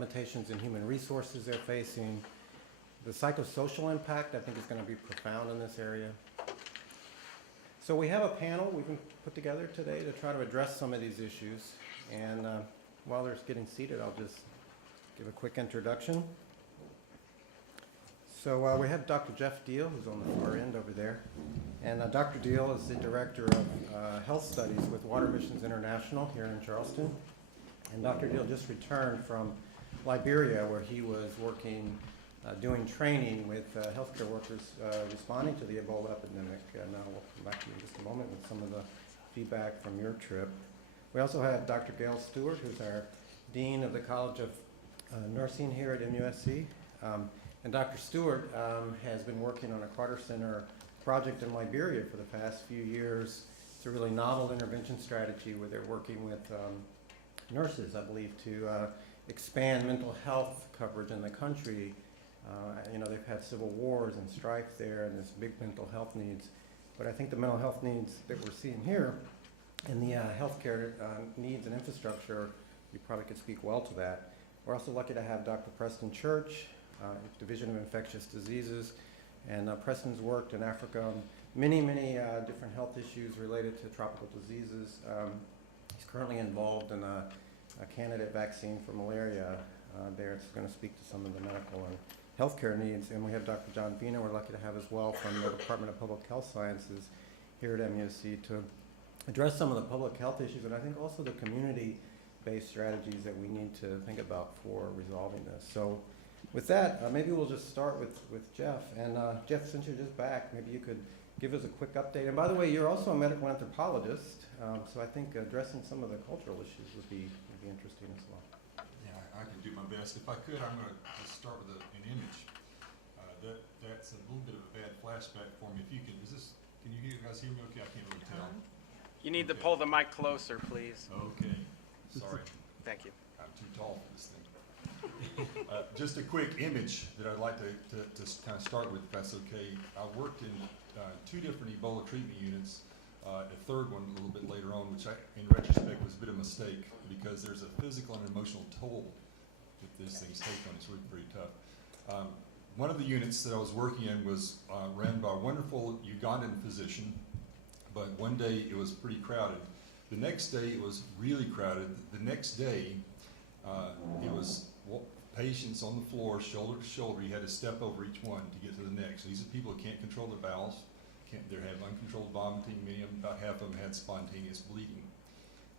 limitations in human resources they're facing. The psychosocial impact, I think, is going to be profound in this area. So we have a panel we've been put together today to try to address some of these issues. And while they're getting seated, I'll just give a quick introduction. So we have Dr. Jeff Deal, who's on the far end over there. And Dr. Deal is the Director of Health Studies with Water Missions International here in Charleston. And Dr. Deal just returned from Liberia, where he was working, doing training with healthcare workers responding to the Ebola epidemic. And we'll come back to you in just a moment with some of the feedback from your trip. We also have Dr. Gail Stuart, who's our Dean of the College of Nursing here at MUSC. And Dr. Stuart has been working on a Carter Center project in Liberia for the past few years. It's a really novel intervention strategy where they're working with nurses, I believe, to expand mental health coverage in the country. They've had civil wars and strife there, and there's big mental health needs. But I think the mental health needs that we're seeing here and the healthcare needs and infrastructure, you probably could speak well to that. We're also lucky to have Dr. Preston Church, Division of Infectious Diseases, and Preston's worked in Africa on many different health issues related to tropical diseases. He's currently involved in a candidate vaccine for malaria there. It's going to speak to some of the medical and healthcare needs. And we have Dr. John Vena, we're lucky to have as well, from the Department of Public Health Sciences here at MUSC to address some of the public health issues, and I think also the community-based strategies that we need to think about for resolving this. So with that, maybe we'll just start with Jeff. And Jeff, since you're just back, maybe you could give us a quick update. And by the way, you're also a medical anthropologist, so I think addressing some of the cultural issues would be interesting as well. Yeah, I can do my best. If I could, I'm going to just start with an image. That's a little bit of a bad flashback for me. If you can, can you guys hear me okay? I can't really tell. You need to pull the mic closer, please. Okay, sorry. Thank you. I'm too tall for this thing. Just a quick image that I'd like to kind of start with, if that's okay. I worked in 2 different Ebola treatment units, a third one a little bit later on, which in retrospect was a bit of a mistake because there's a physical and emotional toll that these things take on. It's really pretty tough. One of the units that I was working in was ran by a wonderful Ugandan physician, but one day it was pretty crowded. The next day it was really crowded. The next day it was patients on the floor, shoulder to shoulder. You had to step over each one to get to the next. So these are people who can't control their bowels. They have uncontrolled vomiting. Many of them, about half of them, had spontaneous bleeding.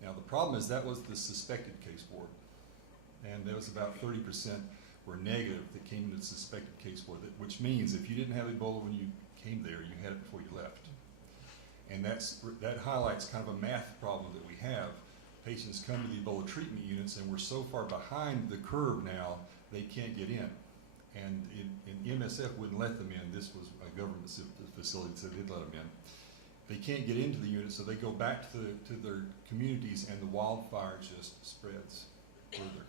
Now the problem is that was the suspected case board, and there was about 30% were negative that came into the suspected case board, which means if you didn't have Ebola when you came there, you had it before you left. And that highlights kind of a math problem that we have. Patients come to the Ebola treatment units, and we're so far behind the curve now, they can't get in. And MSF wouldn't let them in. This was a government facility, so they did let them in. They can't get into the unit, so they go back to their communities, and the wildfire just spreads further.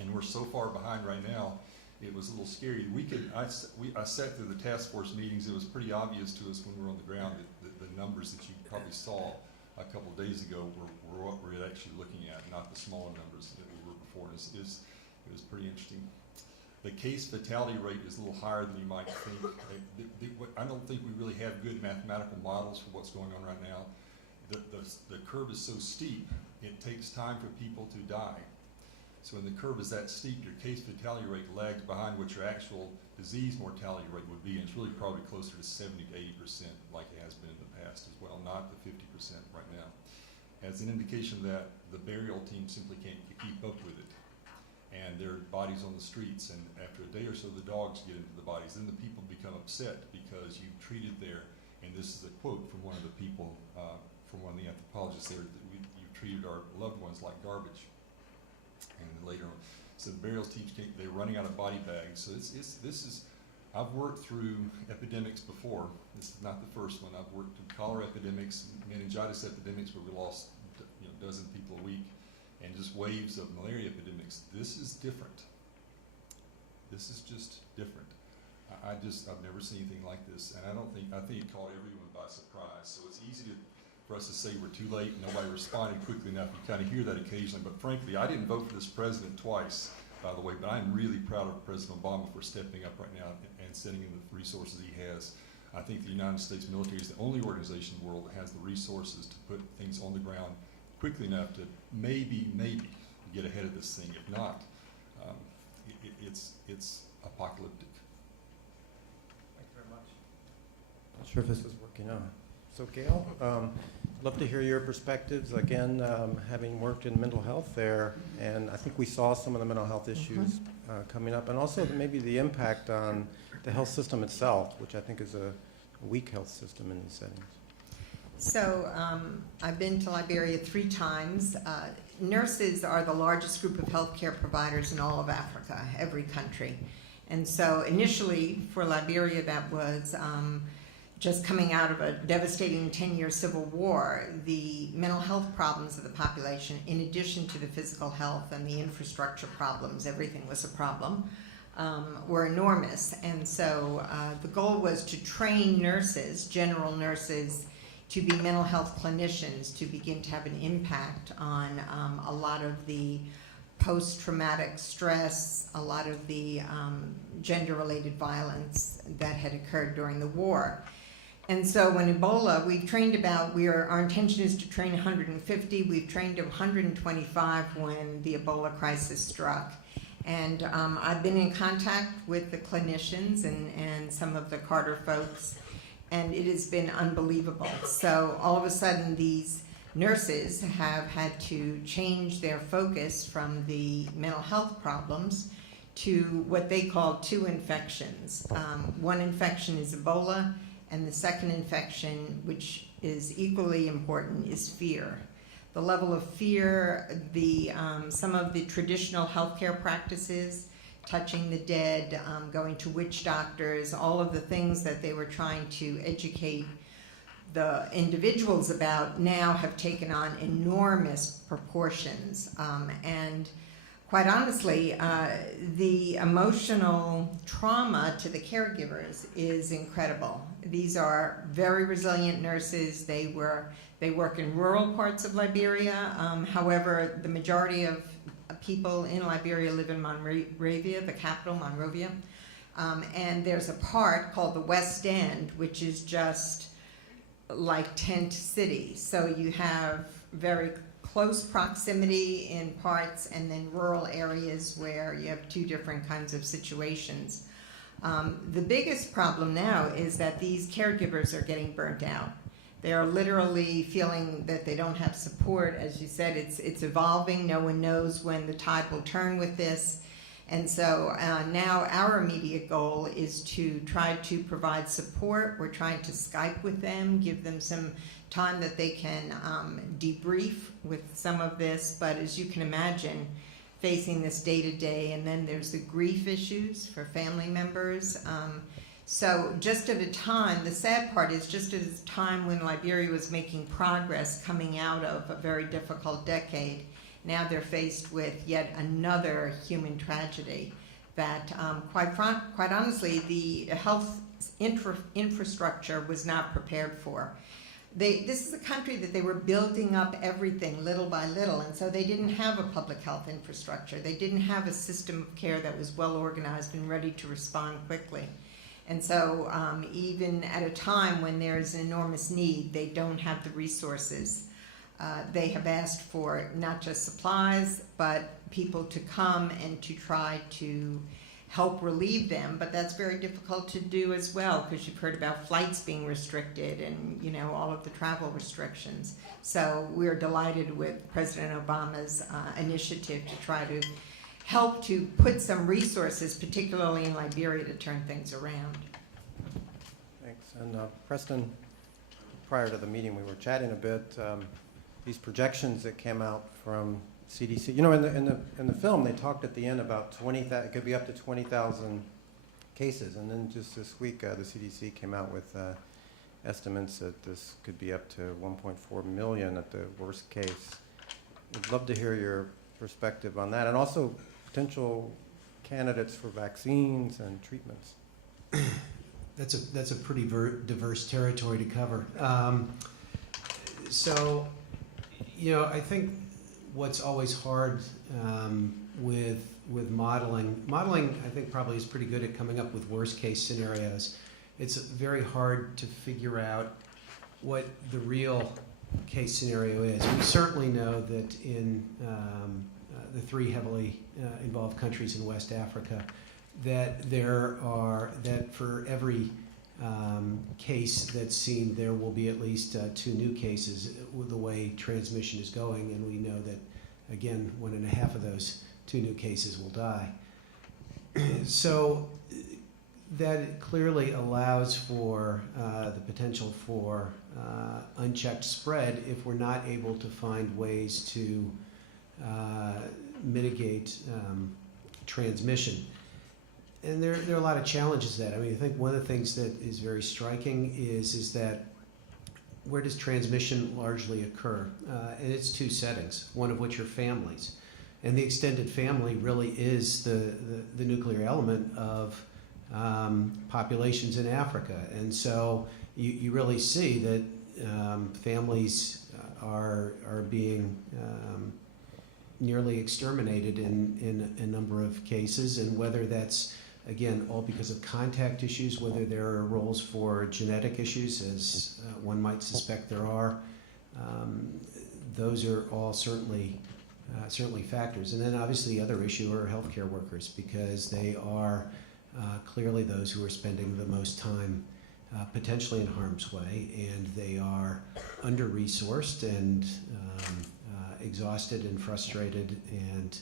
And we're so far behind right now, it was a little scary. I sat through the task force meetings. It was pretty obvious to us when we were on the ground that the numbers that you probably saw a couple of days ago were what we're actually looking at, not the smaller numbers that we were before. It was pretty interesting. The case fatality rate is a little higher than you might think. I don't think we really have good mathematical models for what's going on right now. The curve is so steep, it takes time for people to die. So when the curve is that steep, your case fatality rate lags behind what your actual disease mortality rate would be, and it's really probably closer to 70 to 80% like it has been in the past as well, not the 50% right now. As an indication that the burial team simply can't keep up with it. And there are bodies on the streets, and after a day or so, the dogs get into the bodies. Then the people become upset because you've treated there, and this is a quote from one of the people, from one of the anthropologists there, that you've treated our loved ones like garbage. And then later on, so the burial teams they're running out of body bags. So I've worked through epidemics before. This is not the first one. I've worked through cholera epidemics, meningitis epidemics where we lost a dozen people a week, and just waves of malaria epidemics. This is different. This is just different. I've never seen anything like this, and I think it caught everyone by surprise. So it's easy for us to say we're too late and nobody responded quickly enough. You kind of hear that occasionally, but frankly, I didn't vote for this president twice. by the way, but I'm really proud of President Obama for stepping up right now and sending in the resources he has. I think the United States military is the only organization in the world that has the resources to put things on the ground quickly enough to maybe get ahead of this thing. If not, it's apocalyptic. Thank you very much. Not sure if this is working out. So Gail, love to hear your perspectives. Again, having worked in mental health there, and I think we saw some of the mental health issues coming up, and also maybe the impact on the health system itself, which I think is a weak health system in these settings. So I've been to Liberia 3 times. Nurses are the largest group of healthcare providers in all of Africa, every country. And so initially for Liberia, that was just coming out of a devastating 10-year civil war. The mental health problems of the population, in addition to the physical health and the infrastructure problems, everything was a problem, were enormous. And so the goal was to train nurses, general nurses, to be mental health clinicians, to begin to have an impact on a lot of the post-traumatic stress, a lot of the gender-related violence that had occurred during the war. And so when Ebola, we've trained our intention is to train 150. We've trained 125 when the Ebola crisis struck. And I've been in contact with the clinicians and some of the Carter folks, and it has been unbelievable. So all of a sudden these nurses have had to change their focus from the mental health problems to what they call 2 infections. One infection is Ebola, and the second infection, which is equally important, is fear. The level of fear, some of the traditional healthcare practices, touching the dead, going to witch doctors, all of the things that they were trying to educate the individuals about now have taken on enormous proportions. And quite honestly, the emotional trauma to the caregivers is incredible. These are very resilient nurses. They work in rural parts of Liberia. However, the majority of people in Liberia live in Monrovia, the capital, Monrovia. And there's a part called the West End, which is just like tent city. So you have very close proximity in parts and then rural areas where you have 2 different kinds of situations. The biggest problem now is that these caregivers are getting burnt out. They are literally feeling that they don't have support. As you said, it's evolving. No one knows when the tide will turn with this. And so now our immediate goal is to try to provide support. We're trying to Skype with them, give them some time that they can debrief with some of this. But as you can imagine, facing this day to day, and then there's the grief issues for family members. So just at a time, the sad part is just at a time when Liberia was making progress coming out of a very difficult decade, now they're faced with yet another human tragedy that, quite honestly, the health infrastructure was not prepared for. This is a country that they were building up everything little by little, and so they didn't have a public health infrastructure. They didn't have a system of care that was well organized and ready to respond quickly. And so even at a time when there's an enormous need, they don't have the resources. They have asked for not just supplies, but people to come and to try to help relieve them, but that's very difficult to do as well, because you've heard about flights being restricted and, you know, all of the travel restrictions. So we're delighted with President Obama's initiative to try to help to put some resources, particularly in Liberia, to turn things around. Thanks. And Preston, prior to the meeting, we were chatting a bit. These projections that came out from CDC, you know, in the film, they talked at the end about 20,000. It could be up to 20,000 cases, and then just this week, the CDC came out with estimates that this could be up to 1.4 million at the worst case. We'd love to hear your perspective on that, and also potential candidates for vaccines and treatments. That's a pretty diverse territory to cover. So, you know, I think what's always hard with with modeling. Modeling, I think, probably is pretty good at coming up with worst case scenarios. It's very hard to figure out what the real case scenario is. We certainly know that in the three heavily involved countries in West Africa, that that for every case that's seen, there will be at least 2 new cases with the way transmission is going, and we know that, again, 1.5 of those 2 new cases will die. So that clearly allows for the potential for unchecked spread if we're not able to find ways to mitigate transmission. And there are a lot of challenges to that. I mean, I think one of the things that is very striking is that where does transmission largely occur? And it's 2 settings, one of which are families. And the extended family really is the nuclear element of populations in Africa. And so you really see that families are being nearly exterminated in a number of cases, and whether that's, again, all because of contact issues, whether there are roles for genetic issues, as one might suspect there are, those are all certainly factors. And then obviously the other issue are healthcare workers, because they are clearly those who are spending the most time potentially in harm's way, and they are under-resourced and exhausted and frustrated, and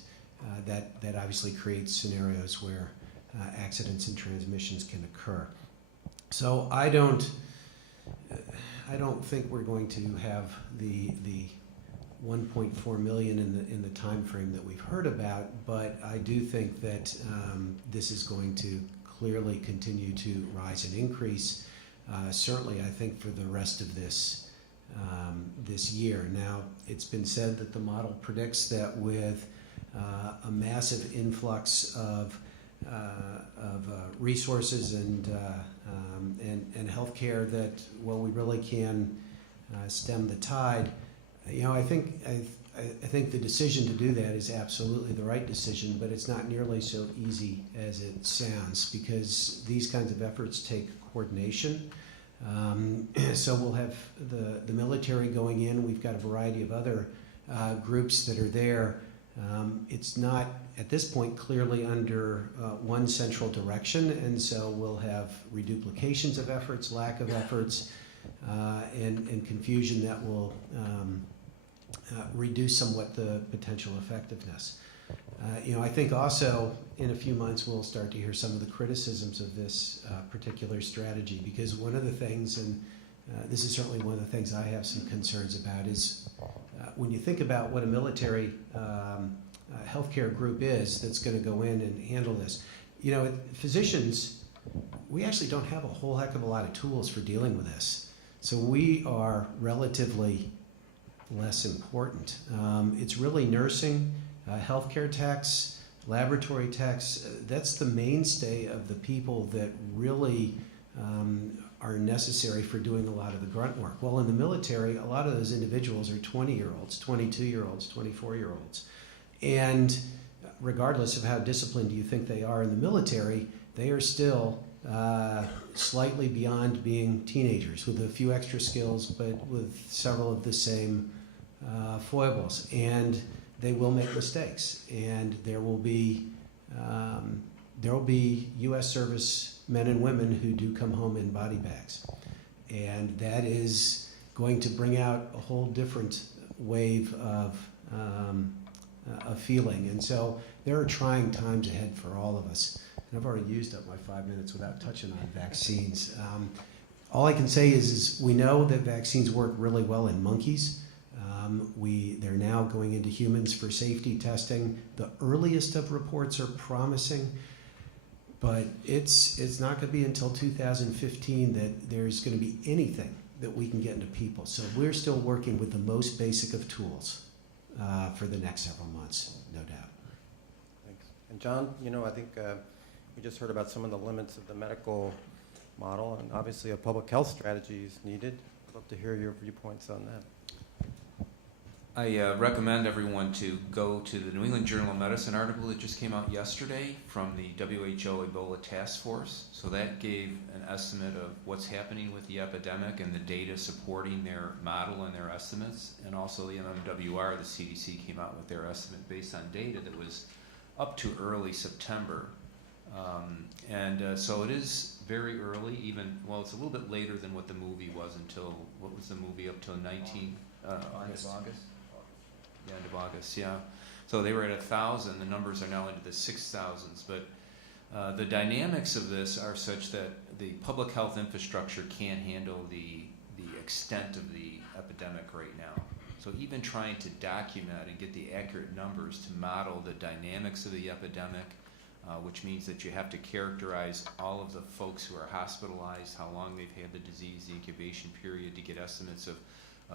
that obviously creates scenarios where accidents and transmissions can occur. So I don't think we're going to have the 1.4 million in the time frame that we've heard about, but I do think that this is going to clearly continue to rise and increase. Certainly, I think for the rest of this year. Now, it's been said that the model predicts that with a massive influx of resources and healthcare, that we really can stem the tide. You know, I think the decision to do that is absolutely the right decision, but it's not nearly so easy as it sounds, because these kinds of efforts take coordination. So we'll have the military going in. We've got a variety of other groups that are there. It's not, at this point, clearly under one central direction, and so we'll have reduplications of efforts, lack of efforts, and confusion that will reduce somewhat the potential effectiveness. I think also in a few months we'll start to hear some of the criticisms of this particular strategy, because one of the things, and this is certainly one of the things I have some concerns about, is when you think about what a military healthcare group is that's going to go in and handle this. Physicians, we actually don't have a whole heck of a lot of tools for dealing with this. So we are relatively less important. It's really nursing, healthcare techs, laboratory techs. That's the mainstay of the people that really are necessary for doing a lot of the grunt work. Well, in the military, a lot of those individuals are 20-year-olds, 22-year-olds, 24-year-olds. And regardless of how disciplined you think they are in the military, they are still slightly beyond being teenagers, with a few extra skills, but with several of the same foibles. And they will make mistakes, and there will be U.S. service men and women who do come home in body bags, and that is going to bring out a whole different wave of feeling. And so there are trying times ahead for all of us. And I've already used up my 5 minutes without touching on vaccines. All I can say is we know that vaccines work really well in monkeys. They're now going into humans for safety testing. The earliest of reports are promising, but it's not going to be until 2015 that there's going to be anything that we can get into people. So we're still working with the most basic of tools for the next several months, no doubt. Thanks. And John, I think we just heard about some of the limits of the medical model, and obviously a public health strategy is needed. I'd love to hear your viewpoints on that. I recommend everyone to go to the New England Journal of Medicine article that just came out yesterday from the WHO Ebola Task Force. So that gave an estimate of what's happening with the epidemic and the data supporting their model and their estimates. And also the MMWR, the CDC, came out with their estimate based on data that was up to early September. So it is very early, well, it's a little bit later than what the movie was until, what was the movie up till August? Yeah, end of August, yeah. So they were at 1,000. The numbers are now into the 6,000s. But the dynamics of this are such that the public health infrastructure can't handle the extent of the epidemic right now. So even trying to document and get the accurate numbers to model the dynamics of the epidemic, which means that you have to characterize all of the folks who are hospitalized, how long they've had the disease, the incubation period, to get estimates of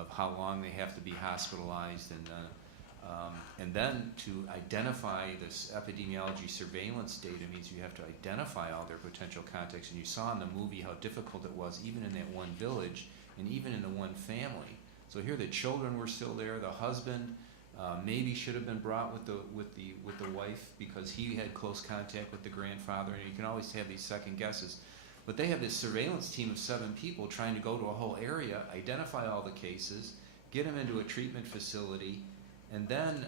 how long they have to be hospitalized, and then to identify this epidemiology surveillance data means you have to identify all their potential contacts. And you saw in the movie how difficult it was, even in that one village and even in the one family. So here the children were still there, the husband maybe should have been brought with the wife because he had close contact with the grandfather, and you can always have these second guesses. But they have this surveillance team of 7 people trying to go to a whole area, identify all the cases, get them into a treatment facility, and then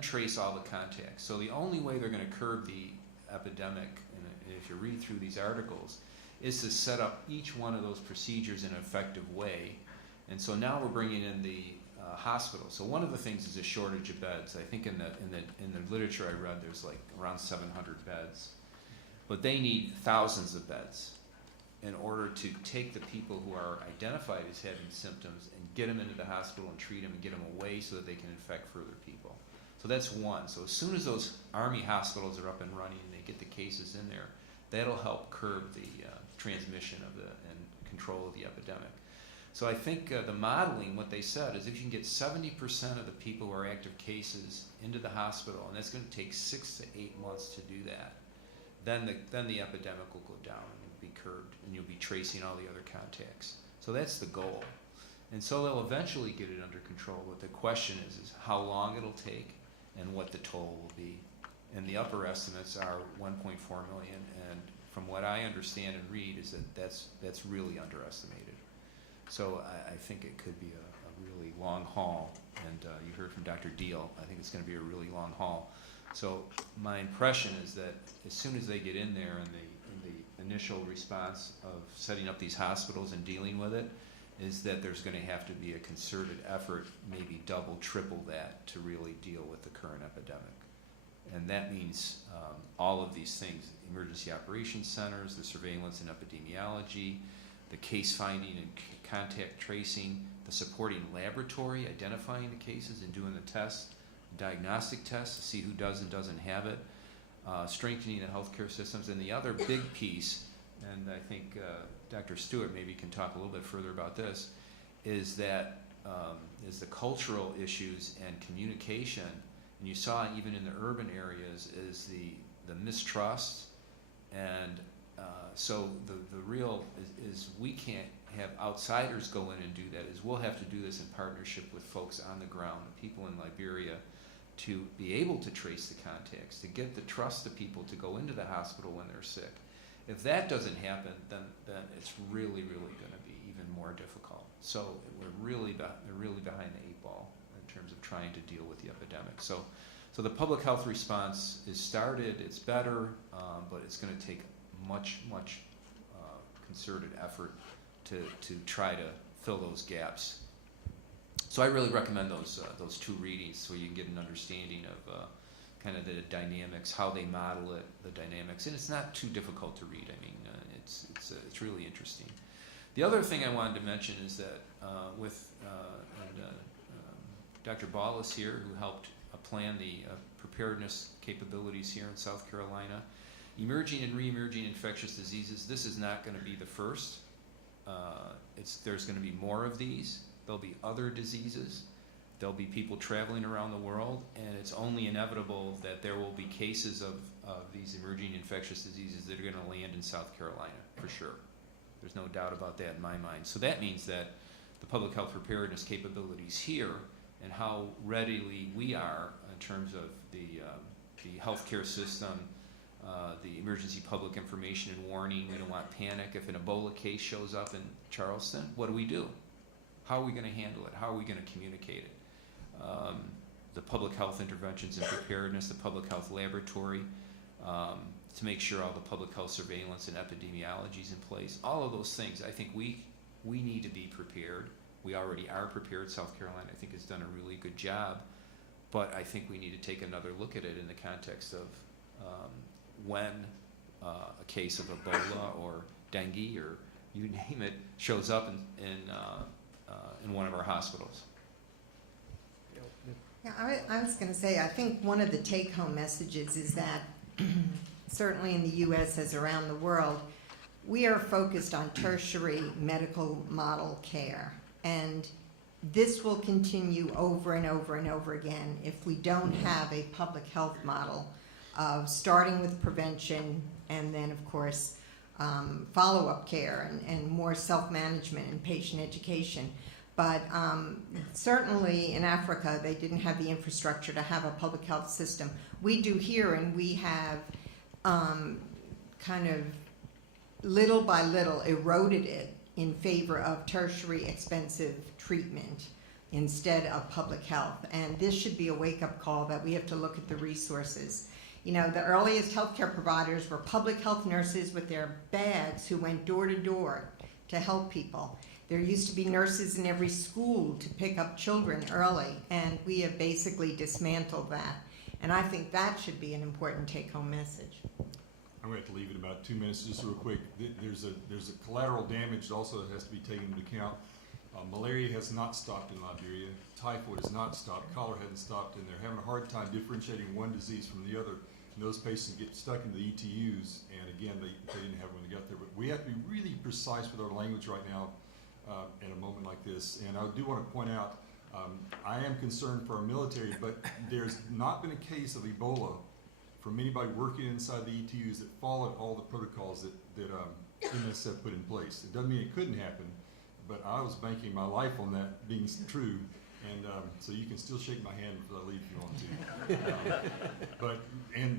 trace all the contacts. So the only way they're going to curb the epidemic, and if you read through these articles, is to set up each one of those procedures in an effective way. And so now we're bringing in the hospital. So one of the things is a shortage of beds. I think in the literature I read, there's like around 700 beds. But they need thousands of beds in order to take the people who are identified as having symptoms and get them into the hospital and treat them and get them away so that they can infect further people. So that's one. So as soon as those Army hospitals are up and running and they get the cases in there, that'll help curb the transmission of and control of the epidemic. So I think the modeling, what they said, is if you can get 70% of the people who are active cases into the hospital, and that's going to take 6 to 8 months to do that, then the epidemic will go down and it'll be curbed, and you'll be tracing all the other contacts. So that's the goal. And so they'll eventually get it under control. But the question is how long it'll take and what the toll will be. And the upper estimates are 1.4 million, and from what I understand and read is that's really underestimated. So I think it could be a really long haul, and you heard from Dr. Deal, I think it's going to be a really long haul. So my impression is that as soon as they get in there in the initial response of setting up these hospitals and dealing with it, is that there's going to have to be a concerted effort, maybe double, triple that, to really deal with the current epidemic. And that means all of these things, emergency operations centers, the surveillance and epidemiology, the case finding and contact tracing, the supporting laboratory, identifying the cases and doing the tests, diagnostic tests to see who does and doesn't have it, strengthening the healthcare systems. And the other big piece, and I think Dr. Stuart maybe can talk a little bit further about this, is that is the cultural issues and communication. And you saw even in the urban areas is the mistrust, and so the real is we can't have outsiders go in and do that. Is we'll have to do this in partnership with folks on the ground, the people in Liberia, to be able to trace the contacts, to get the trust of people to go into the hospital when they're sick. If that doesn't happen, then it's really going to be even more difficult. So they're really behind the 8 ball in terms of trying to deal with the epidemic. So the public health response is started. It's better, but it's going to take much concerted effort to try to fill those gaps. So I really recommend those 2 readings so you can get an understanding of kind of the dynamics, how they model it, the dynamics, and it's not too difficult to read. I mean, it's really interesting. The other thing I wanted to mention is that with Dr. Ball is here, who helped plan the preparedness capabilities here in South Carolina. Emerging and re-emerging infectious diseases, this is not going to be the first. There's going to be more of these. There'll be other diseases. There'll be people traveling around the world, and it's only inevitable that there will be cases of these emerging infectious diseases that are going to land in South Carolina, for sure. There's no doubt about that in my mind. So that means that the public health preparedness capabilities here and how readily we are in terms of the healthcare system, the emergency public information and warning. We don't want panic. If an Ebola case shows up in Charleston, what do? How are we going to handle it? How are we going to communicate it? The public health interventions and preparedness, the public health laboratory, to make sure all the public health surveillance and epidemiology is in place. All of those things, I think we need to be prepared. We already are prepared. South Carolina, I think, has done a really good job. But I think we need to take another look at it in the context of when a case of Ebola or dengue or you name it shows up in one of our hospitals. Yeah, I was going to say, I think one of the take-home messages is that certainly in the U.S. as around the world, we are focused on tertiary medical model care. And this will continue over and over and over again if we don't have a public health model of starting with prevention and then, of course, follow-up care and more self-management and patient education. But certainly in Africa, they didn't have the infrastructure to have a public health system. We do here, and we have kind of little by little eroded it in favor of tertiary expensive treatment instead of public health. And this should be a wake-up call that we have to look at the resources. You know, the earliest healthcare providers were public health nurses with their bags who went door to door to help people. There used to be nurses in every school to pick up children early, and we have basically dismantled that. And I think that should be an important take-home message. I'm going to have to leave it about 2 minutes just real quick. There's a collateral damage also that has to be taken into account. Malaria has not stopped in Liberia. Typhoid has not stopped. Cholera hasn't stopped, and they're having a hard time differentiating one disease from the other. And those patients get stuck in the ETUs, and again, they didn't have when they got there. But we have to be really precise with our language right now in a moment like this. And I do want to point out, I am concerned for our military, but there's not been a case of Ebola from anybody working inside the ETUs that followed all the protocols that MSF put in place. It doesn't mean it couldn't happen, but I was banking my life on that being true. And so you can still shake my hand before I leave if you want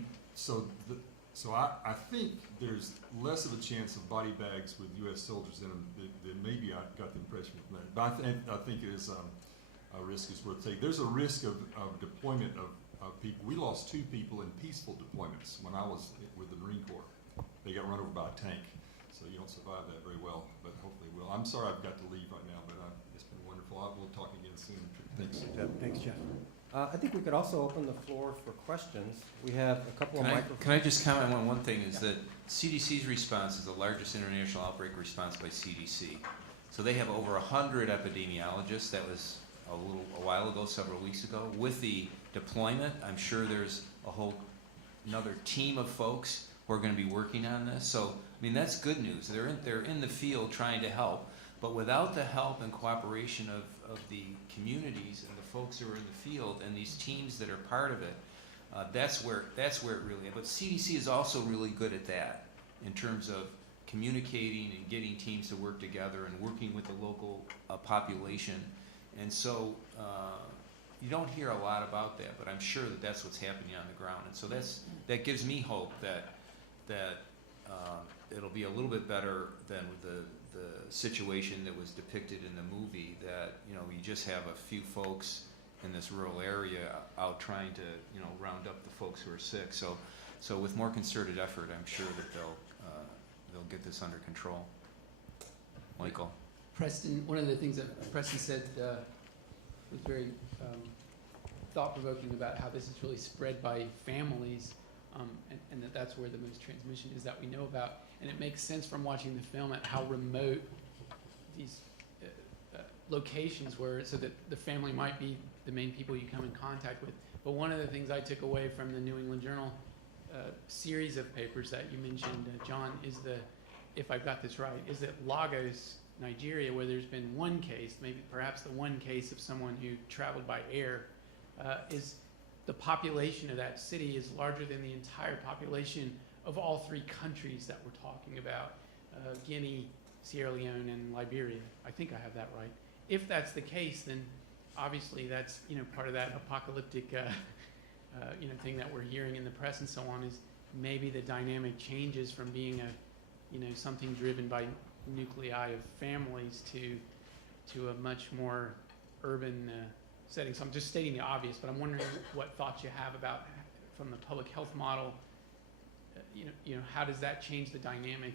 to. So I think there's less of a chance of body bags with U.S. soldiers in them than maybe I got the impression from that. But I think it is a risk is worth taking. There's a risk of deployment of people. We lost 2 people in peaceful deployments when I was with the Marine Corps. They got run over by a tank. So you don't survive that very well, but hopefully will. I'm sorry I've got to leave right now, but it's been wonderful. We'll talk again soon. Thanks. Thanks, Jeff. I think we could also open the floor for questions. We have a couple of microphones. Can I just comment on one thing? Is that CDC's response is the largest international outbreak response by CDC. So they have over 100 epidemiologists. That was a while ago, several weeks ago. With the deployment, I'm sure there's another team of folks who are going to be working on this. So, I mean, that's good news. They're in the field trying to help. But without the help and cooperation of the communities and the folks who are in the field and these teams that are part of it, that's where it really is. But CDC is also really good at that in terms of communicating and getting teams to work together and working with the local population. And so you don't hear a lot about that, but I'm sure that that's what's happening on the ground. And so that gives me hope that it'll be a little bit better than with the situation that was depicted in the movie, that we just have a few folks in this rural area out trying to round up the folks who are sick. So with more concerted effort, I'm sure that they'll get this under control. Michael. Preston, one of the things that Preston said was very thought-provoking about how this is really spread by families, and that's where the most transmission is that we know about. And it makes sense from watching the film at how remote these locations were, so that the family might be the main people you come in contact with. But one of the things I took away from the New England Journal series of papers that you mentioned, John, is if I've got this right, is that Lagos, Nigeria, where there's been one case, maybe perhaps the one case of someone who traveled by air, is the population of that city is larger than the entire population of all 3 countries that we're talking about, Guinea, Sierra Leone, and Liberia. I think I have that right. If that's the case, then obviously that's, part of that apocalyptic, thing that we're hearing in the press and so on, is maybe the dynamic changes from being something driven by nuclei of families to a much more urban setting. So I'm just stating the obvious, but I'm wondering what thoughts you have about, from the public health model, how does that change the dynamic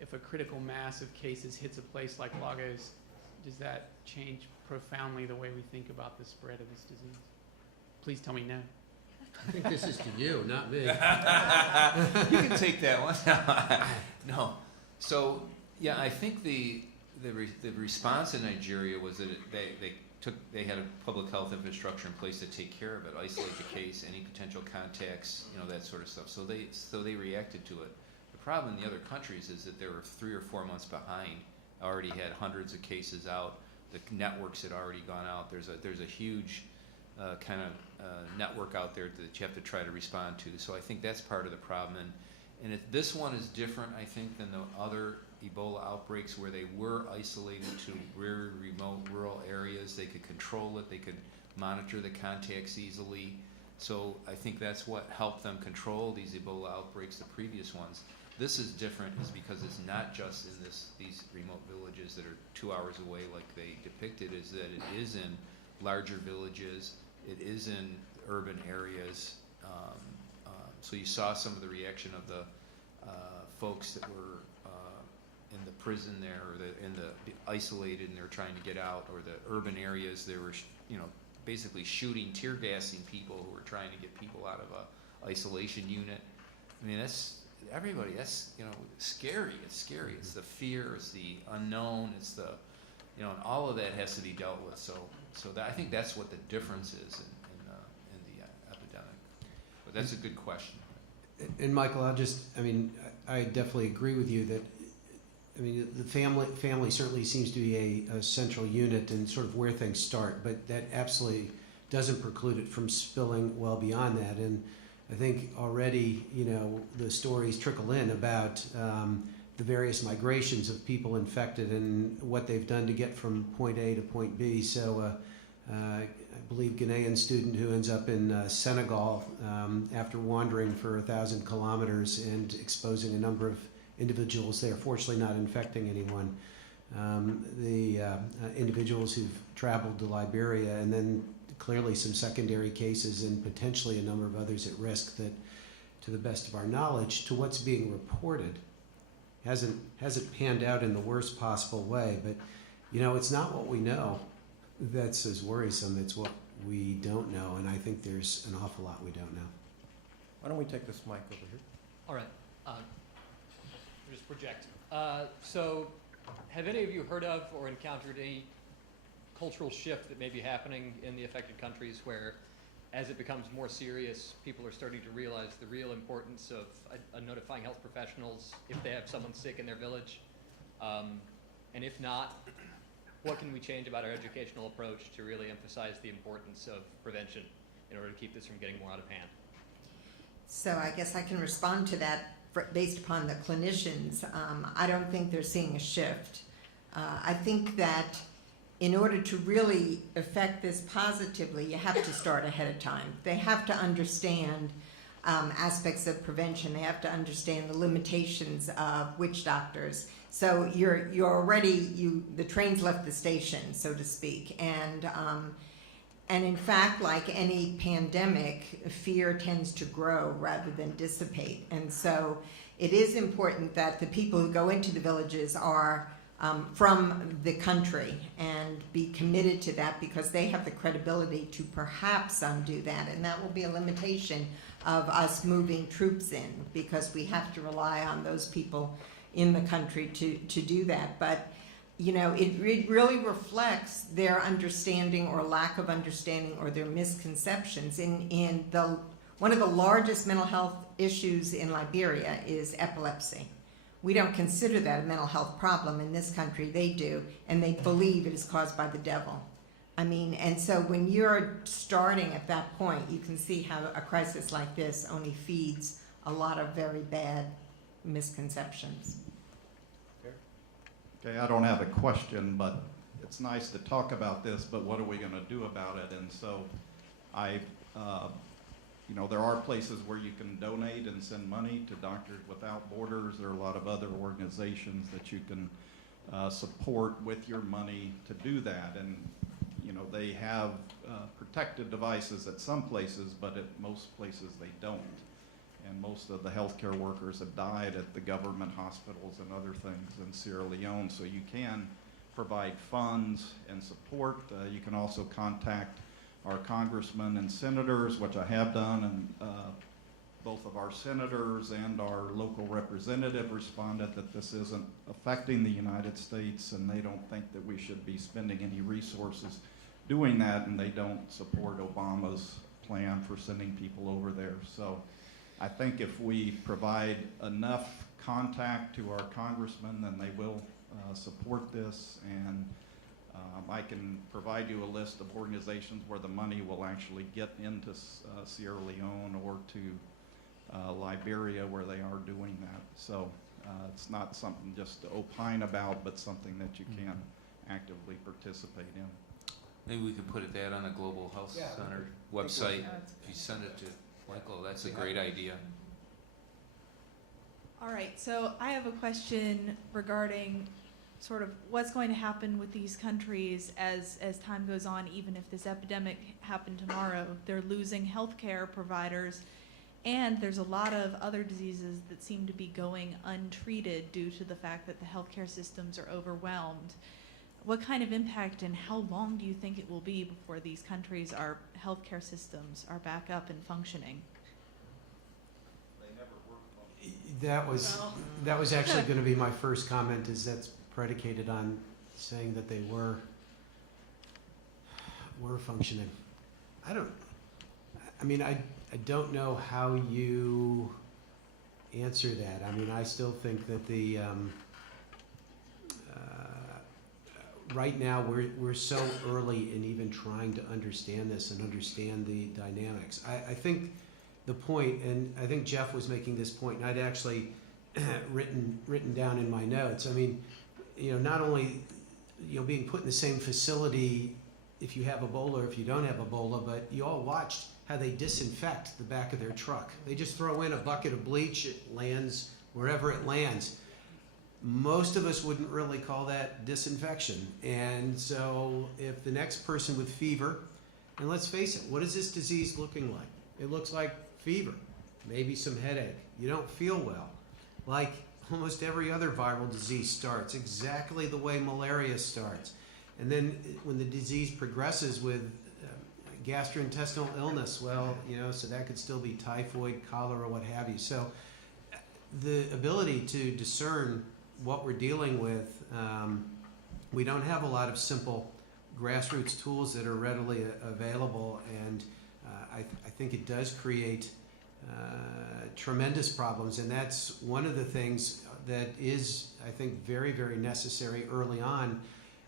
if a critical mass of cases hits a place like Lagos? Does that change profoundly the way we think about the spread of this disease? Please tell me no. I think this is to you, not me. You can take that one. No. So yeah, I think the response in Nigeria was that they had a public health infrastructure in place to take care of it, isolate the case, any potential contacts, that sort of stuff. So they reacted to it. The problem in the other countries is that they were 3 or 4 months behind. Already had hundreds of cases out. The networks had already gone out. There's a huge kind of network out there that you have to try to respond to. So I think that's part of the problem. And this one is different, I think, than the other Ebola outbreaks where they were isolated to very remote rural areas. They could control it. They could monitor the contacts easily. So I think that's what helped them control these Ebola outbreaks, the previous ones. This is different is because it's not just in these remote villages that are 2 hours away like they depicted, is that it is in larger villages, it is in urban areas. So you saw some of the reaction of the folks that were in the prison there, or in the isolated and they're trying to get out, or the urban areas, they were basically shooting, tear gassing people who were trying to get people out of a isolation unit. I mean, that's scary. It's scary. It's the fear, it's the unknown, it's the and all of that has to be dealt with. So I think that's what the difference is in the epidemic. But that's a good question. And Michael, I definitely agree with you that, the family certainly seems to be a central unit and sort of where things start, but that absolutely doesn't preclude it from spilling well beyond that. And I think already, the stories trickle in about the various migrations of people infected and what they've done to get from point A to point B. So I believe Ghanaian student who ends up in Senegal after wandering for 1,000 kilometers and exposing a number of individuals there, fortunately not infecting anyone. The individuals who've traveled to Liberia, and then clearly some secondary cases and potentially a number of others at risk that, to the best of our knowledge, to what's being reported, hasn't panned out in the worst possible way. But, it's not what we know that's as worrisome. It's what we don't know, and I think there's an awful lot we don't know. Why don't we take this mic over here? All right. Just project. So have any of you heard of or encountered any cultural shift that may be happening in the affected countries where, as it becomes more serious, people are starting to realize the real importance of notifying health professionals if they have someone sick in their village? And if not, what can we change about our educational approach to really emphasize the importance of prevention in order to keep this from getting more out of hand? So I guess I can respond to that based upon the clinicians. I don't think they're seeing a shift. I think that in order to really affect this positively, you have to start ahead of time. They have to understand aspects of prevention. They have to understand the limitations of witch doctors. So you're already, the train's left the station, so to speak. And in fact, like any pandemic, fear tends to grow rather than dissipate. And so it is important that the people who go into the villages are from the country and be committed to that, because they have the credibility to perhaps undo that. And that will be a limitation of us moving troops in, because we have to rely on those people in the country to do that. But it really reflects their understanding or lack of understanding or their misconceptions. One of the largest mental health issues in Liberia is epilepsy. We don't consider that a mental health problem in this country. They do, and they believe it is caused by the devil. And so when you're starting at that point, you can see how a crisis like this only feeds a lot of very bad misconceptions. Okay, I don't have a question, but it's nice to talk about this, but what are we going to do about it? And so you know, there are places where you can donate and send money to Doctors Without Borders. There are a lot of other organizations that you can support with your money to do that. And, you know, they have protective devices at some places, but at most places they don't. And most of the healthcare workers have died at the government hospitals and other things in Sierra Leone. So you can provide funds and support. You can also contact our congressmen and senators, which I have done, and both of our senators and our local representative responded that this isn't affecting the United States, and they don't think that we should be spending any resources doing that, and they don't support Obama's plan for sending people over there. So I think if we provide enough contact to our congressmen, then they will support this, and I can provide you a list of organizations where the money will actually get into Sierra Leone or to Liberia, where they are doing that. So it's not something just to opine about, but something that you can actively participate in. Maybe we could put that on the Global Health Center website. If you send it to Michael, that's a great idea. All right, so I have a question regarding sort of what's going to happen with these countries as time goes on. Even if this epidemic happened tomorrow, they're losing healthcare providers, and there's a lot of other diseases that seem to be going untreated due to the fact that the healthcare systems are overwhelmed. What kind of impact and how long do you think it will be before these countries, our healthcare systems, are back up and functioning? That was actually going to be my first comment, is that's predicated on saying that they were functioning. I don't know how you answer that. I mean, I still think that the right now we're so early in even trying to understand this and understand the dynamics. I think the point, and I think Jeff was making this point, and I'd actually written down in my notes. I mean, you know, not only, you know, being put in the same facility if you have Ebola or if you don't have Ebola, but you all watched how they disinfect the back of their truck. They just throw in a bucket of bleach, it lands wherever it lands. Most of us wouldn't really call that disinfection. And so if the next person with fever, and let's face it, what is this disease looking like? It looks like fever, maybe some headache. You don't feel well. Like almost every other viral disease starts, exactly the way malaria starts. And then when the disease progresses with gastrointestinal illness, well, you know, so that could still be typhoid, cholera, what have you. So the ability to discern what we're dealing with, we don't have a lot of simple grassroots tools that are readily available, and I think it does create tremendous problems, and that's one of the things that is, I think, very, very necessary early on,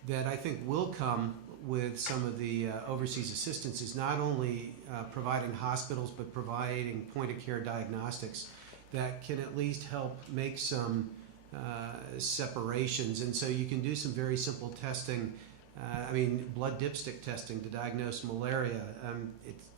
that I think will come with some of the overseas assistance, is not only providing hospitals, but providing point-of-care diagnostics that can at least help make some separations. And so you can do some very simple testing. Blood dipstick testing to diagnose malaria.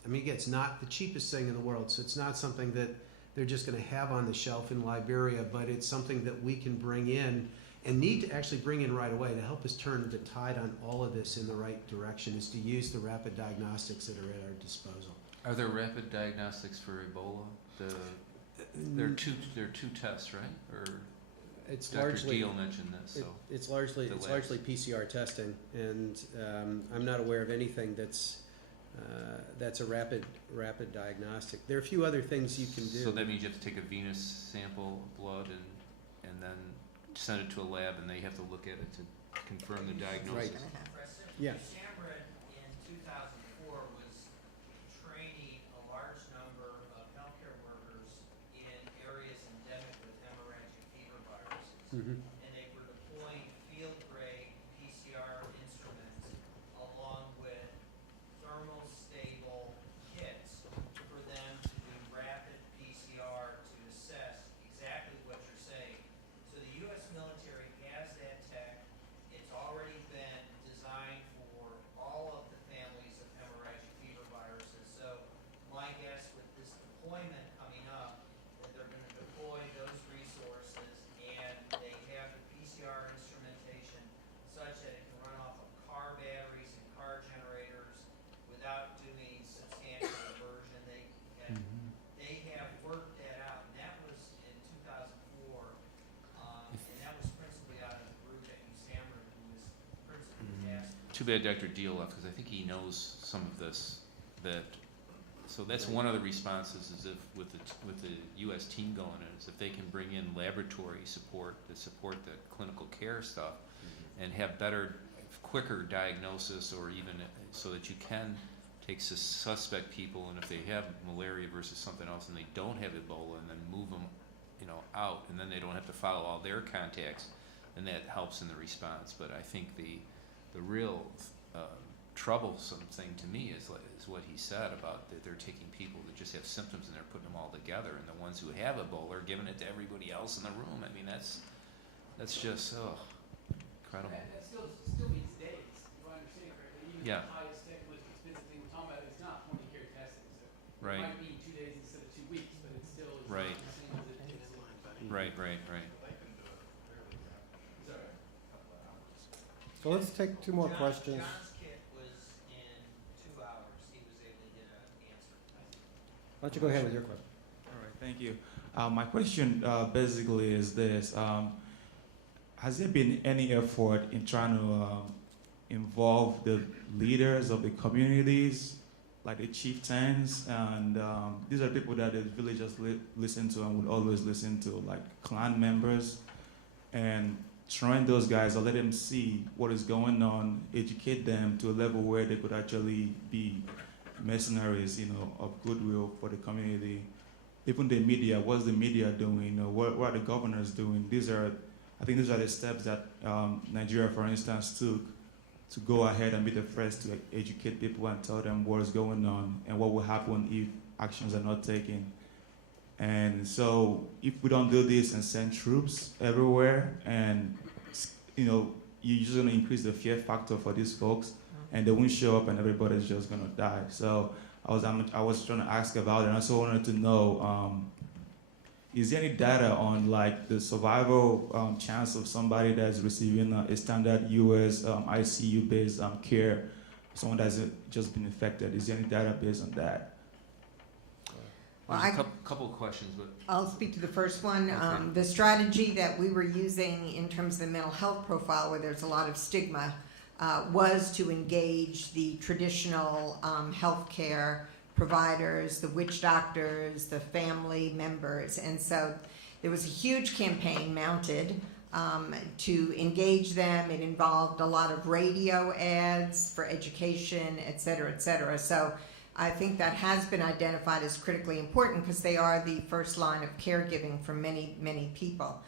Again, it's not the cheapest thing in the world, so it's not something that they're just going to have on the shelf in Liberia, but it's something that we can bring in and need to actually bring in right away to help us turn the tide on all of this in the right direction, is to use the rapid diagnostics that are at our disposal. Are there rapid diagnostics for Ebola? There are two tests, right? Or it's Dr. largely Gail mentioned this. So it's largely PCR testing, and I'm not aware of anything that's a rapid diagnostic. There are a few other things you can do. So that means you have to take a venous sample of blood and then send it to a lab, and they have to look at it to confirm the diagnosis. Right. Preston, Yeah. Cameron in 2004 was training a large number of healthcare workers in areas endemic with hemorrhagic fever viruses. Mm-hmm. And they were deploying field-grade PCR instruments along with thermostable kits for them to do rapid PCR to assess exactly what you're saying. So the U.S. military has that tech. It's already been designed too bad Dr. Deal left, because I think he knows some of this. So that's one of the responses, is if with the U.S. team going in, is if they can bring in laboratory support to support the clinical care stuff, and have better, quicker diagnosis, or even so that you can take suspect people, and if they have malaria versus something else, and they don't have Ebola, and then move them, out, and then they don't have to follow all their contacts, and that helps in the response. But I think the real troublesome thing to me is what he said about that they're taking people that just have symptoms and they're putting them all together, and the ones who have Ebola are giving it to everybody else in the room. I mean, that's just incredible. That still means days, if I understand correctly. Even Yeah. the highest tech, most expensive thing we're talking about is not point of care testing. So Right. it might be 2 days instead of 2 weeks, but it still is Right. not the same as it is. Right. So let's take two more questions. John's kit was in 2 hours. He was able to get an answer. Why don't you go ahead with your question? All right, thank you. My question basically is this. Has there been any effort in trying to involve the leaders of the communities, like the chieftains, and these are people that the villagers listen to and would always listen to, like clan members, and train those guys or let them see what is going on, educate them to a level where they could actually be mercenaries, of goodwill for the community. Even the media, what's the media doing? What are the governors doing? I think these are the steps that Nigeria, for instance, took to go ahead and be the first to educate people and tell them what is going on and what will happen if actions are not taken. And so if we don't do this and send troops everywhere, and you're just going to increase the fear factor for these folks, and they won't show up and everybody's just going to die. So I was trying to ask about it, and I also wanted to know, is there any data on like the survival chance of somebody that's receiving a standard US ICU-based care, someone that's just been infected? Is there any data based on that? Well, There's a couple of questions, but I'll speak to the first one. Okay. The strategy that we were using in terms of the mental health profile, where there's a lot of stigma, was to engage the traditional healthcare providers, the witch doctors, the family members. And so there was a huge campaign mounted to engage them. It involved a lot of radio ads for education, et cetera, et cetera. So I think that has been identified as critically important because they are the first line of caregiving for many, many people.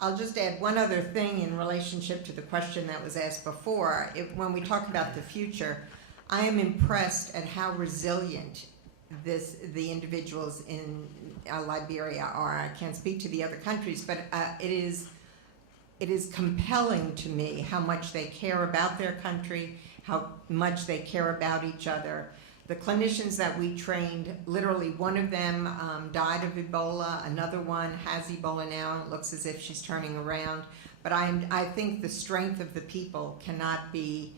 I'll just add one other thing in relationship to the question that was asked before. When we talk about the future, I am impressed at how resilient the individuals in Liberia are. I can't speak to the other countries, but it is compelling to me how much they care about their country, how much they care about each other. The clinicians that we trained, literally one of them died of Ebola, another one has Ebola now, and it looks as if she's turning around. But I think the strength of the people cannot be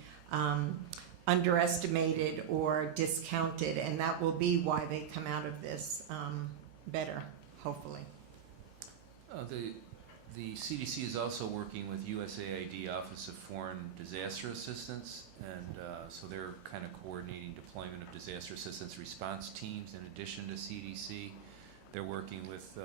underestimated or discounted, and that will be why they come out of this better, hopefully. The CDC is also working with USAID, Office of Foreign Disaster Assistance, and so they're kind of coordinating deployment of disaster assistance response teams in addition to CDC. They're working with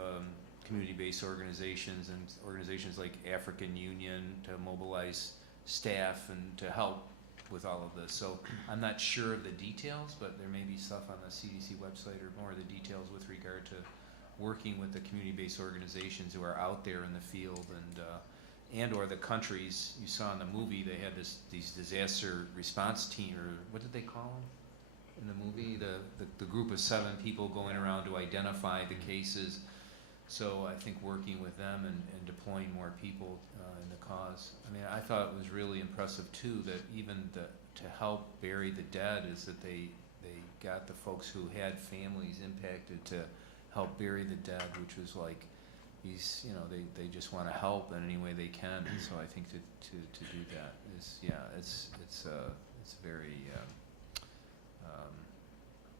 community-based organizations and organizations like African Union to mobilize staff and to help with all of this. So I'm not sure of the details, but there may be stuff on the CDC website or more of the details with regard to working with the community-based organizations who are out there in the field, and or the countries. You saw in the movie they had these disaster response team, or what did they call them in the movie? The group of 7 people going around to identify the cases. So I think working with them and deploying more people in the cause. I mean, I thought it was really impressive too that even to help bury the dead is that they got the folks who had families impacted to help bury the dead, which was like these, they just want to help in any way they can. And so I think to do that is, it's very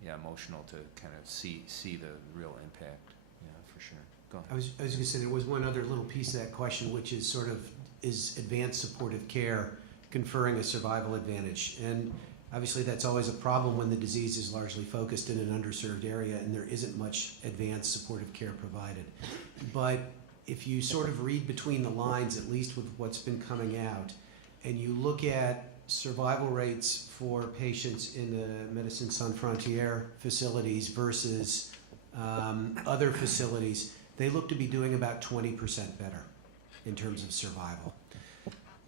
emotional to kind of see the real impact. Yeah, for sure. Go ahead. I was going to say there was one other little piece of that question, which is is advanced supportive care conferring a survival advantage. And obviously that's always a problem when the disease is largely focused in an underserved area and there isn't much advanced supportive care provided. But if you sort of read between the lines, at least with what's been coming out, and you look at survival rates for patients in the Médecins Sans Frontières facilities versus other facilities, they look to be doing about 20% better in terms of survival.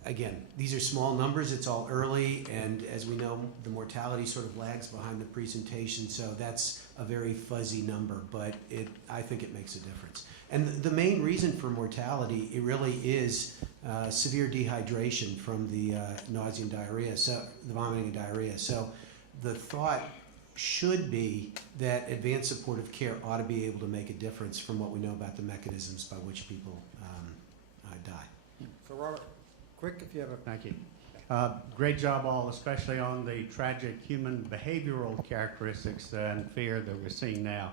Again, these are small numbers, it's all early, and as we know, the mortality sort of lags behind the presentation, so that's a very fuzzy number, but I think it makes a difference. And the main reason for mortality, it really is severe dehydration from the nausea and diarrhea, so the vomiting and diarrhea. So the thought should be that advanced supportive care ought to be able to make a difference from what we know about the mechanisms by which people die. So Robert, quick if you have a... Thank you. Great job all, especially on the tragic human behavioral characteristics and fear that we're seeing now.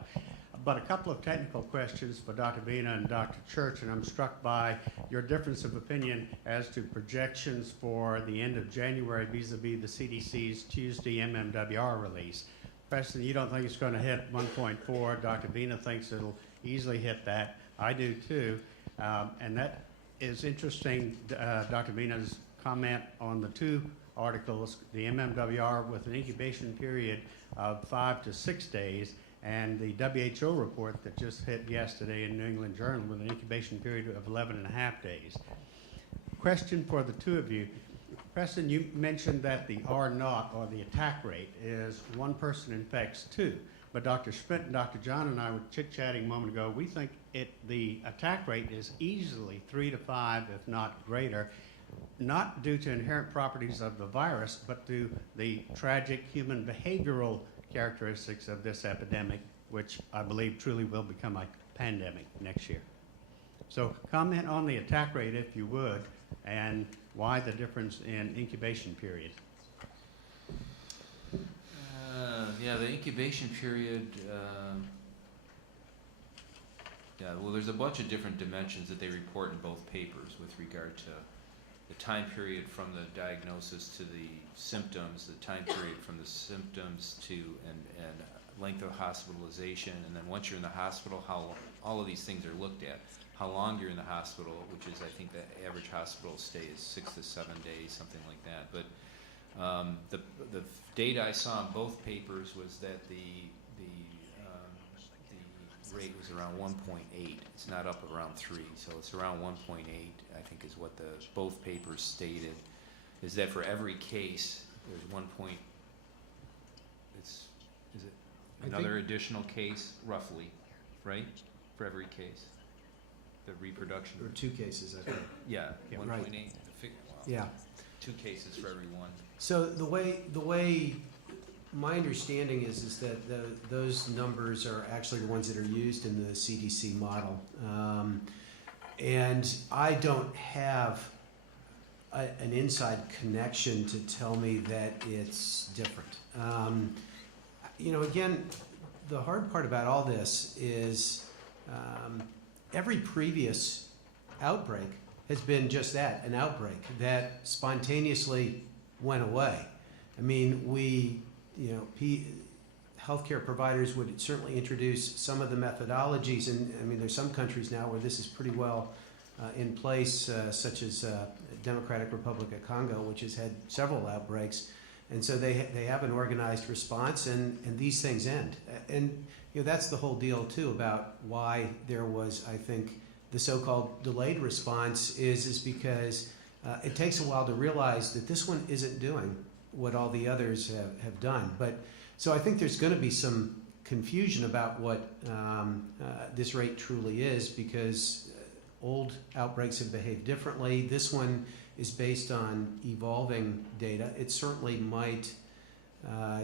But a couple of technical questions for Dr. Vena and Dr. Church, and I'm struck by your difference of opinion as to projections for the end of January vis-a-vis the CDC's Tuesday MMWR release. Preston, you don't think it's going to hit 1.4. Dr. Vena thinks it'll easily hit that. I do too. And that is interesting, Dr. Vena's comment on the two articles, the MMWR with an incubation period of 5 to 6 days, and the WHO report that just hit yesterday in New England Journal with an incubation period of 11.5 days. Question for the two of you. Preston, you mentioned that the R0, or the attack rate, is one person infects two. But Dr. Schmidt and Dr. John and I were chit-chatting a moment ago. We think the attack rate is easily 3 to 5, if not greater, not due to inherent properties of the virus, but to the tragic human behavioral characteristics of this epidemic, which I believe truly will become a pandemic next year. So comment on the attack rate, if you would, and why the difference in incubation period. Yeah, the incubation period, well, there's a bunch of different dimensions that they report in both papers with regard to the time period from the diagnosis to the symptoms, the time period from the symptoms to and length of hospitalization, and then once you're in the hospital, how all of these things are looked at. How long you're in the hospital, which is, I think, the average hospital stay is 6 to 7 days, something like that. But the data I saw in both papers was that the rate was around 1.8. It's not up around 3, so it's around 1.8. I think is what both papers stated. Is that for every case there's 1 point? Is it another additional case roughly, right? For every case, the reproduction. There were 2 cases, I think. Yeah, 1.8. Right. Well, yeah. 2 cases for every one. So the way my understanding is that those numbers are actually the ones that are used in the CDC model, and I don't have an inside connection to tell me that it's different. Again, the hard part about all this is every previous outbreak has been just that, an outbreak that spontaneously went away. I mean, healthcare providers would certainly introduce some of the methodologies, and I mean, there's some countries now where this is pretty well in place, such as Democratic Republic of Congo, which has had several outbreaks, and so they have an organized response, and these things end. And that's the whole deal too about why there was, I think, the so-called delayed response is because it takes a while to realize that this one isn't doing what all the others have done. But so I think there's going to be some confusion about what this rate truly is, because old outbreaks have behaved differently. This one is based on evolving data. It certainly might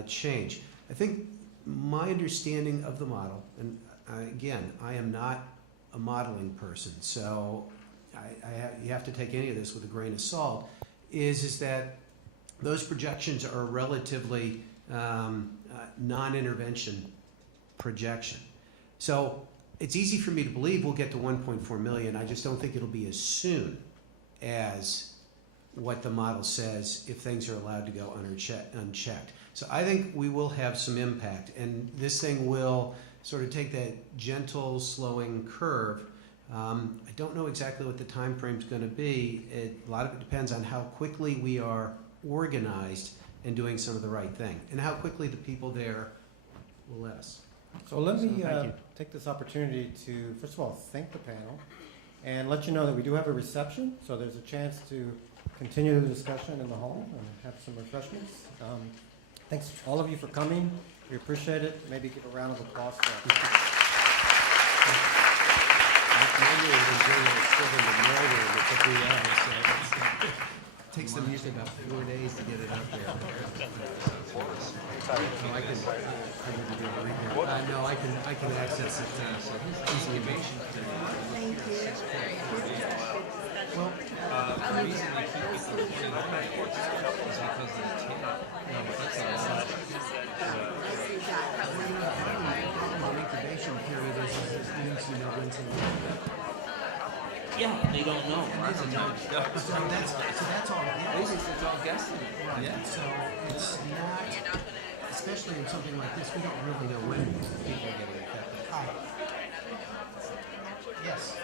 change. I think my understanding of the model, and again, I am not a modeling person, so you have to take any of this with a grain of salt, is that those projections are relatively non-intervention projection. So it's easy for me to believe we'll get to 1.4 million. I just don't think it'll be as soon as what the model says if things are allowed to go unchecked. So I think we will have some impact, and this thing will sort of take that gentle slowing curve. I don't know exactly what the time frame is going to be. A lot of it depends on how quickly we are organized and doing some of the right thing, and how quickly the people there will let us. So let me thank you. take this opportunity to, first of all, thank the panel and let you know that we do have a reception, so there's a chance to continue the discussion in the hall and have some refreshments. Thanks all of you for coming. We appreciate it. Maybe give a round of applause for that. Takes them usually about 4 days to get it up there. No, I can access it. Thank you. Well, the reason we keep it from getting up is because of the tail. That's a lot. the incubation period is means you know when to. Yeah, they don't know. So that's all guessing. It's all guessing. Right. Yeah. So it's not, especially in something like this, we don't really know when people are getting infected. Hi. Yes.